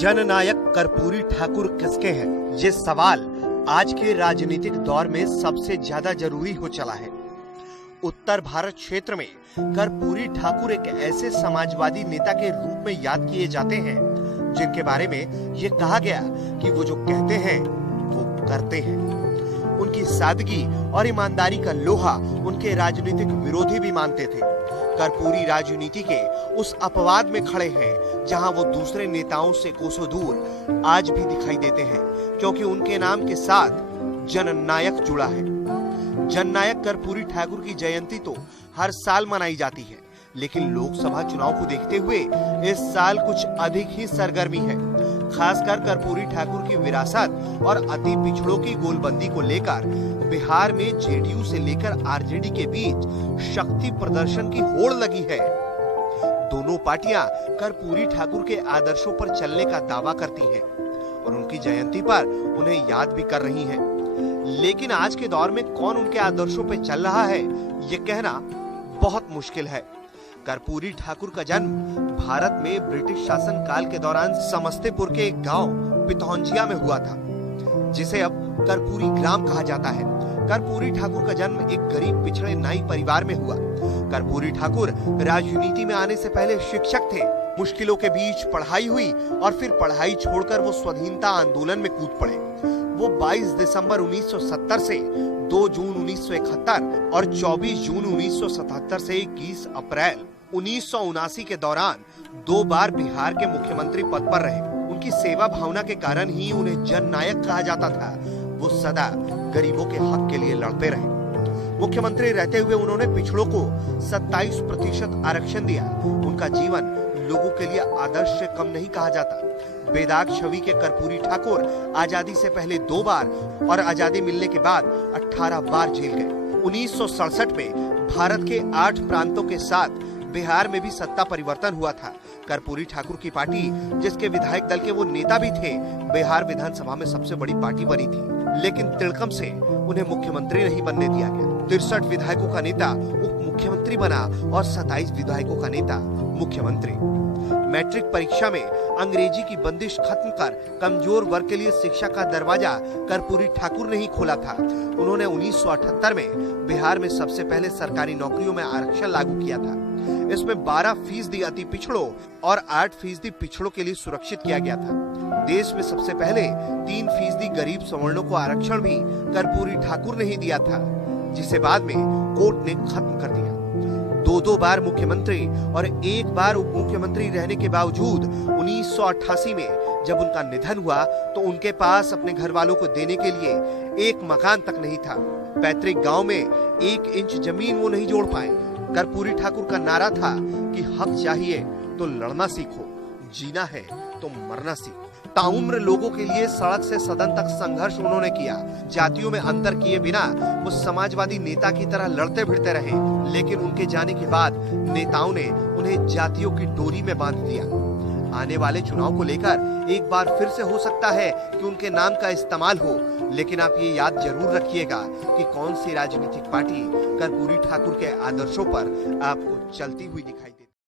जननायक कर्पूरी ठाकुर किसके हैं? ये सवाल आज के राजनीतिक दौर में सबसे ज्यादा जरूरी हो चला है। उत्तर भारत क्षेत्र में कर्पूरी ठाकुर एक ऐसे समाजवादी नेता के रूप में याद किए जाते हैं जिनके बारे में ये कहा गया कि वो जो कहते हैं वो करते हैं। उनकी सादगी और ईमानदारी का लोहा उनके राजनीतिक विरोधी भी मानते थे। कर्पूरी राजनीति के उस अपवाद में खड़े हैं जहां वो दूसरे नेताओं से कोसों दूर आज भी दिखाई देते हैं, क्योंकि उनके नाम के साथ जननायक जुड़ा है। जननायक कर्पूरी ठाकुर की जयंती तो हर साल मनाई जाती है, लेकिन लोकसभा चुनाव को देखते हुए इस साल कुछ अधिक ही सरगर्मी है। खासकर कर्पूरी ठाकुर की विरासत और अति पिछड़ों की गोलबंदी को लेकर बिहार में जेडीयू से लेकर आरजेडी के बीच शक्ति प्रदर्शन की होड़ लगी है। दोनों पार्टियां कर्पूरी ठाकुर के आदर्शों पर चलने का दावा करती हैं और उनकी जयंती पर उन्हें याद भी कर रही हैं। लेकिन आज के दौर में कौन उनके आदर्शों पर चल रहा है, ये कहना बहुत मुश्किल है। कर्पूरी ठाकुर का जन्म भारत में ब्रिटिश शासन काल के दौरान समस्तीपुर के एक गांव पिथौंजिया में हुआ था, जिसे अब कर्पूरी ग्राम कहा जाता है। कर्पूरी ठाकुर का जन्म एक गरीब पिछड़े नाई परिवार में हुआ। कर्पूरी ठाकुर राजनीति में आने से पहले शिक्षक थे। मुश्किलों के बीच पढ़ाई हुई और फिर पढ़ाई छोड़कर वो स्वाधीनता आंदोलन में कूद पड़े। वो 22 दिसंबर 1970 से 2 जून 1971 और 24 जून 1977 से 21 अप्रैल 1979 के दौरान 2 बार बिहार के मुख्यमंत्री पद पर रहे। उनकी सेवा भावना के कारण ही उन्हें जननायक कहा जाता था। वो सदा गरीबों के हक के लिए लड़ते रहे। मुख्यमंत्री रहते हुए उन्होंने पिछड़ों को 27% आरक्षण दिया। उनका जीवन लोगों के लिए आदर्श से कम नहीं कहा जाता। बेदाग छवि के कर्पूरी ठाकुर आजादी से पहले 2 बार और आजादी मिलने के बाद 18 बार जेल गए। 1967 में भारत के 8 प्रांतों के साथ बिहार में भी सत्ता परिवर्तन हुआ था। कर्पूरी ठाकुर की पार्टी, जिसके विधायक दल के वो नेता भी थे, बिहार विधानसभा में सबसे बड़ी पार्टी बनी थी, लेकिन तिलकम से उन्हें मुख्यमंत्री नहीं बनने दिया गया। 63 विधायकों का नेता उप मुख्यमंत्री बना और 27 विधायकों का नेता मुख्यमंत्री। मैट्रिक परीक्षा में अंग्रेजी की बंदिश खत्म कर कमजोर वर्ग के लिए शिक्षा का दरवाजा कर्पूरी ठाकुर ने ही खोला था। उन्होंने 1978 में बिहार में सबसे पहले सरकारी नौकरियों में आरक्षण लागू किया था। इसमें 12% अति पिछड़ों और 8% पिछड़ों के लिए सुरक्षित किया गया था। देश में सबसे पहले 3% गरीब सवर्णों को आरक्षण भी कर्पूरी ठाकुर ने ही दिया था, जिसे बाद में कोर्ट ने खत्म कर दिया। 2 बार मुख्यमंत्री और 1 बार उप मुख्यमंत्री रहने के बावजूद 1988 में जब उनका निधन हुआ तो उनके पास अपने घर वालों को देने के लिए एक मकान तक नहीं था। पैतृक गांव में 1 इंच जमीन वो नहीं जोड़ पाए। कर्पूरी ठाकुर का नारा था कि हक चाहिए तो लड़ना सीखो, जीना है तो मरना सीखो। ताउम्र लोगों के लिए सड़क से सदन तक संघर्ष उन्होंने किया। जातियों में अंतर किए बिना वो समाजवादी नेता की तरह लड़ते भिड़ते रहे, लेकिन उनके जाने के बाद नेताओं ने उन्हें जातियों की डोरी में बांध दिया। आने वाले चुनाव को लेकर एक बार फिर से हो सकता है कि उनके नाम का इस्तेमाल हो, लेकिन आप ये याद जरूर रखिएगा कि कौन सी राजनीतिक पार्टी कर्पूरी ठाकुर के आदर्शों पर आपको चलती हुई दिखाई देती है।